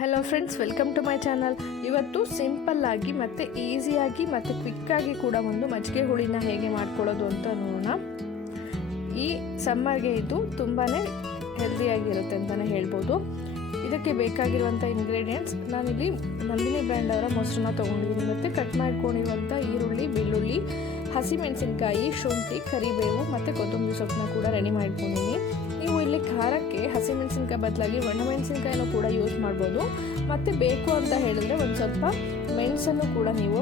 Hello friends, welcome to my channel. ಇವತ್ತು simple ಆಗಿ ಮತ್ತು ಈಸಿಯಾಗಿ ಮತ್ತು ಕ್ವಿಕ್ಕಾಗಿ ಕೂಡ ಒಂದು ಮಜ್ಜಿಗೆ ಹುಳಿನ ಹೇಗೆ ಮಾಡ್ಕೊಳ್ಳೋದು ಅಂತ ನೋಡೋಣ. ಈ ಸಮ್ಮರ್ಗೆ ಇದು ತುಂಬಾ ಹೆಲ್ದಿಯಾಗಿರುತ್ತೆ ಅಂತಲೇ ಹೇಳ್ಬೋದು. ಇದಕ್ಕೆ ಬೇಕಾಗಿರುವಂಥ ಇಂಗ್ರೀಡಿಯೆಂಟ್ಸ್ ನಾನಿಲ್ಲಿ ನಂದಿನಿ ಬ್ರ್ಯಾಂಡ್ ಅವರ ಮೊಸರನ್ನ ತೊಗೊಂಡಿದ್ದೀನಿ. ಮತ್ತು ಕಟ್ ಮಾಡ್ಕೊಂಡಿರುವಂಥ ಈರುಳ್ಳಿ, ಬೆಳ್ಳುಳ್ಳಿ, ಹಸಿಮೆಣಸಿನ್ಕಾಯಿ, ಶುಂಠಿ, ಕರಿಬೇವು ಮತ್ತು ಕೊತ್ತಂಬರಿ ಸೊಪ್ಪನ್ನ ಕೂಡ ರೆಡಿ ಮಾಡ್ಕೊಂಡಿದ್ದೀನಿ. ನೀವು ಇಲ್ಲಿ ಖಾರಕ್ಕೆ ಹಸಿಮೆಣಸಿನ್ಕಾಯಿ ಬದಲಾಗಿ ಒಣಮೆಣಸಿನ್ಕಾಯಿನೂ ಕೂಡ ಯೂಸ್ ಮಾಡ್ಬೋದು. ಮತ್ತು ಬೇಕು ಅಂತ ಹೇಳಿದ್ರೆ ಒಂದು ಸ್ವಲ್ಪ ಮೆಣಸನ್ನು ಕೂಡ ನೀವು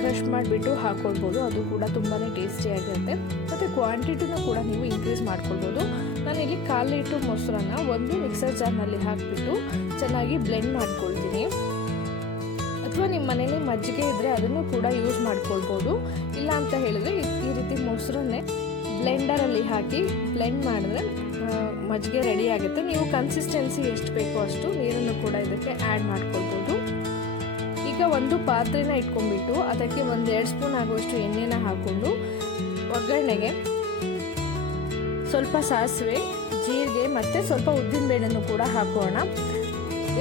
ಕ್ರಷ್ ಮಾಡಿಬಿಟ್ಟು ಹಾಕ್ಕೊಳ್ಬೋದು. ಅದು ಕೂಡ ತುಂಬಾ ಟೇಸ್ಟಿಯಾಗಿರುತ್ತೆ. ಮತ್ತು ಕ್ವಾಂಟಿಟಿನೂ ಕೂಡ ನೀವು ಇನ್ಕ್ರೀಸ್ ಮಾಡ್ಕೊಳ್ಬೋದು. ನಾನಿಲ್ಲಿ 1/4 ಲೀಟ್ರ್ ಮೊಸರನ್ನ ಒಂದು ಮಿಕ್ಸರ್ ಜಾರ್ನಲ್ಲಿ ಹಾಕಿಬಿಟ್ಟು ಚೆನ್ನಾಗಿ ಬ್ಲೆಂಡ್ ಮಾಡ್ಕೊಳ್ತೀನಿ. ಅಥವಾ ನಿಮ್ಮ ಮನೇಲಿ ಮಜ್ಜಿಗೆ ಇದ್ದರೆ ಅದನ್ನು ಕೂಡ ಯೂಸ್ ಮಾಡ್ಕೊಳ್ಬೋದು. ಇಲ್ಲ ಅಂತ ಹೇಳಿದ್ರೆ ಈ ರೀತಿ ಮೊಸರನ್ನೇ ಬ್ಲೆಂಡರಲ್ಲಿ ಹಾಕಿ ಬ್ಲೆಂಡ್ ಮಾಡಿದ್ರೆ ಮಜ್ಜಿಗೆ ರೆಡಿ ಆಗುತ್ತೆ. ನೀವು ಕನ್ಸಿಸ್ಟೆನ್ಸಿ ಎಷ್ಟು ಬೇಕೋ ಅಷ್ಟು ನೀರನ್ನು ಕೂಡ ಇದಕ್ಕೆ ಆ್ಯಡ್ ಮಾಡ್ಕೊಳ್ಬೋದು. ಈಗ ಒಂದು ಪಾತ್ರೆನ ಇಟ್ಕೊಂಡ್ಬಿಟ್ಟು ಅದಕ್ಕೆ 1-2 ಸ್ಪೂನ್ ಆಗುವಷ್ಟು ಎಣ್ಣೆನ ಹಾಕ್ಕೊಂಡು ಒಗ್ಗರಣೆಗೆ ಸ್ವಲ್ಪ ಸಾಸಿವೆ, ಜೀರಿಗೆ ಮತ್ತು ಸ್ವಲ್ಪ ಉದ್ದಿನಬೇಳೆನೂ ಕೂಡ ಹಾಕೋಣ.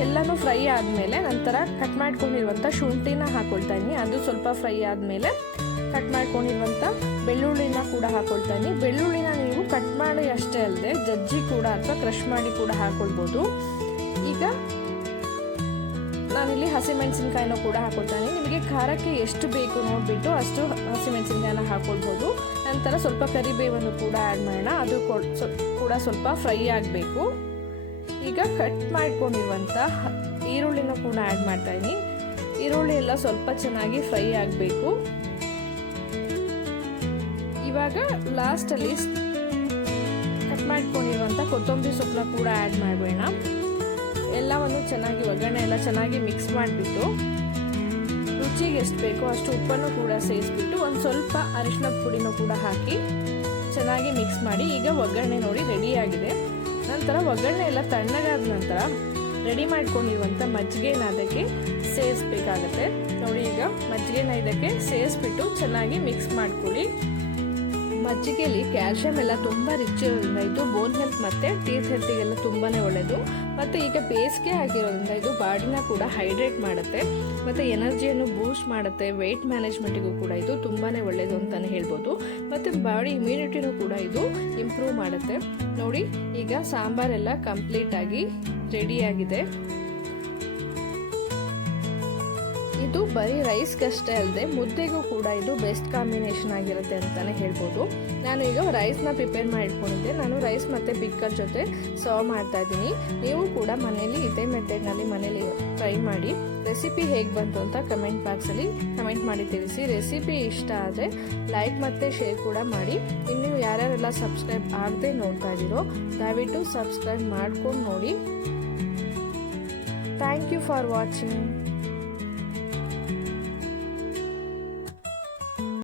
ಎಲ್ಲನೂ ಫ್ರೈ ಆದಮೇಲೆ ನಂತರ ಕಟ್ ಮಾಡ್ಕೊಂಡಿರುವಂಥ ಶುಂಠಿನ ಹಾಕ್ಕೊಳ್ತಾ ಇದ್ದೀನಿ. ಅದು ಸ್ವಲ್ಪ ಫ್ರೈ ಆದಮೇಲೆ ಕಟ್ ಮಾಡ್ಕೊಂಡಿರುವಂಥ ಬೆಳ್ಳುಳ್ಳಿನ ಕೂಡ ಹಾಕ್ಕೊಳ್ತಾ ಇದ್ದೀನಿ. ಬೆಳ್ಳುಳ್ಳಿನ ನೀವು ಕಟ್ ಮಾಡಿ ಅಷ್ಟೇ ಅಲ್ಲದೆ ಜಜ್ಜಿ ಕೂಡ ಅಥವಾ ಕ್ರಷ್ ಮಾಡಿ ಕೂಡ ಹಾಕ್ಕೊಳ್ಬೋದು. ಈಗ ನಾನಿಲ್ಲಿ ಹಸಿಮೆಣಸಿನ್ಕಾಯಿನೂ ಕೂಡ ಹಾಕ್ಕೊಳ್ತಾ ಇದ್ದೀನಿ. ನಿಮಗೆ ಖಾರಕ್ಕೆ ಎಷ್ಟು ಬೇಕು ನೋಡಿಬಿಟ್ಟು ಅಷ್ಟು ಹಸಿಮೆಣಸಿನ್ಕಾಯಿನ ಹಾಕ್ಕೊಳ್ಬೋದು. ನಂತರ ಸ್ವಲ್ಪ ಕರಿಬೇವನ್ನು ಕೂಡ ಆ್ಯಡ್ ಮಾಡೋಣ. ಅದು ಕೂಡ ಸ್ವಲ್ಪ ಫ್ರೈ ಆಗಬೇಕು. ಈಗ ಕಟ್ ಮಾಡ್ಕೊಂಡಿರುವಂಥ ಈರುಳ್ಳಿನ ಕೂಡ ಆ್ಯಡ್ ಮಾಡ್ತಾಯಿದ್ದೀನಿ. ಈರುಳ್ಳಿ ಎಲ್ಲ ಸ್ವಲ್ಪ ಚೆನ್ನಾಗಿ ಫ್ರೈ ಆಗಬೇಕು. ಇವಾಗ ಲಾಸ್ಟಲ್ಲಿ ಕಟ್ ಮಾಡ್ಕೊಂಡಿರುವಂಥ ಕೊತ್ತಂಬರಿ ಸೊಪ್ಪನ್ನ ಕೂಡ ಆ್ಯಡ್ ಮಾಡಬೇಡ. ಎಲ್ಲವನ್ನು ಚೆನ್ನಾಗಿ ಒಗ್ಗರಣೆ ಎಲ್ಲ ಚೆನ್ನಾಗಿ ಮಿಕ್ಸ್ ಮಾಡಿಬಿಟ್ಟು ರುಚಿಗೆ ಎಷ್ಟು ಬೇಕೋ ಅಷ್ಟು ಉಪ್ಪನ್ನು ಕೂಡ ಸೇರಿಸ್ಬಿಟ್ಟು ಒಂದು ಸ್ವಲ್ಪ ಅರಿಶಿಣದ ಪುಡಿನೂ ಕೂಡ ಹಾಕಿ ಚೆನ್ನಾಗಿ ಮಿಕ್ಸ್ ಮಾಡಿ. ಈಗ ಒಗ್ಗರಣೆ ನೋಡಿ ರೆಡಿಯಾಗಿದೆ. ನಂತರ ಒಗ್ಗರಣೆ ಎಲ್ಲ ತಣ್ಣಗಾದ ನಂತರ ರೆಡಿ ಮಾಡ್ಕೊಂಡಿರುವಂಥ ಮಜ್ಜಿಗೆನ ಅದಕ್ಕೆ ಸೇರಿಸ್ಬೇಕಾಗತ್ತೆ. ನೋಡಿ, ಈಗ ಮಜ್ಜಿಗೆನ ಇದಕ್ಕೆ ಸೇರಿಸ್ಬಿಟ್ಟು ಚೆನ್ನಾಗಿ ಮಿಕ್ಸ್ ಮಾಡ್ಕೊಳ್ಳಿ. ಮಜ್ಜಿಗೆಯಲ್ಲಿ ಕ್ಯಾಲ್ಶಿಯಂ ಎಲ್ಲ ತುಂಬ ರಿಚ್ ಇರೋದ್ರಿಂದ ಇದು ಬೋನ್ ಹೆಲ್ತ್ ಮತ್ತು ಟೀತ್ ಹೆಲ್ತಿಗೆಲ್ಲ ತುಂಬಾ ಒಳ್ಳೆಯದು. ಮತ್ತು ಈಗ ಬೇಸಿಗೆ ಆಗಿರೋದ್ರಿಂದ ಇದು ಬಾಡಿನ ಕೂಡ ಹೈಡ್ರೇಟ್ ಮಾಡುತ್ತೆ ಮತ್ತು ಎನರ್ಜಿಯನ್ನು ಬೂಸ್ಟ್ ಮಾಡುತ್ತೆ. ವೆಯ್ಟ್ ಮ್ಯಾನೇಜ್ಮೆಂಟಿಗೂ ಕೂಡ ಇದು ತುಂಬಾ ಒಳ್ಳೆಯದು ಅಂತಲೇ ಹೇಳ್ಬೋದು. ಮತ್ತು ಬಾಡಿ ಇಮ್ಯುನಿಟಿನೂ ಕೂಡ ಇದು ಇಂಪ್ರೂವ್ ಮಾಡುತ್ತೆ. ನೋಡಿ, ಈಗ ಸಾಂಬಾರೆಲ್ಲ ಕಂಪ್ಲೀಟಾಗಿ ರೆಡಿಯಾಗಿದೆ. ಇದು ಬರೀ ರೈಸ್ಗಷ್ಟೇ ಅಲ್ಲದೆ ಮುದ್ದೆಗೂ ಕೂಡ ಇದು ಬೆಸ್ಟ್ ಕಾಂಬಿನೇಷನ್ ಆಗಿರುತ್ತೆ ಅಂತಲೇ ಹೇಳ್ಬೋದು. ನಾನು ಈಗ ರೈಸ್ನ ಪ್ರಿಪೇರ್ ಮಾಡಿ ಇಟ್ಕೊಂಡಿದ್ದೆ. ನಾನು ರೈಸ್ ಮತ್ತು ಪಿಕ್ಕಲ್ ಜೊತೆ ಸರ್ವ್ ಮಾಡ್ತಾ ಇದ್ದೀನಿ. ನೀವು ಕೂಡ ಮನೇಲಿ ಇದೇ ಮೆಥಡ್ನಲ್ಲಿ ಮನೇಲಿ ಟ್ರೈ ಮಾಡಿ. ರೆಸಿಪಿ ಹೇಗೆ ಬಂತು ಅಂತ ಕಮೆಂಟ್ ಬಾಕ್ಸಲ್ಲಿ ಕಮೆಂಟ್ ಮಾಡಿ ತಿಳಿಸಿ. ರೆಸಿಪಿ ಇಷ್ಟ ಆದರೆ ಲೈಕ್ ಮತ್ತು ಶೇರ್ ಕೂಡ ಮಾಡಿ. ಇನ್ನು ಯಾರ್ಯಾರೆಲ್ಲ ಸಬ್ಸ್ಕ್ರೈಬ್ ಆಗದೆ ನೋಡ್ತಾ ಇದ್ದೀರೋ ದಯವಿಟ್ಟು ಸಬ್ಸ್ಕ್ರೈಬ್ ಮಾಡ್ಕೊಂಡು ನೋಡಿ. Thank you for watching.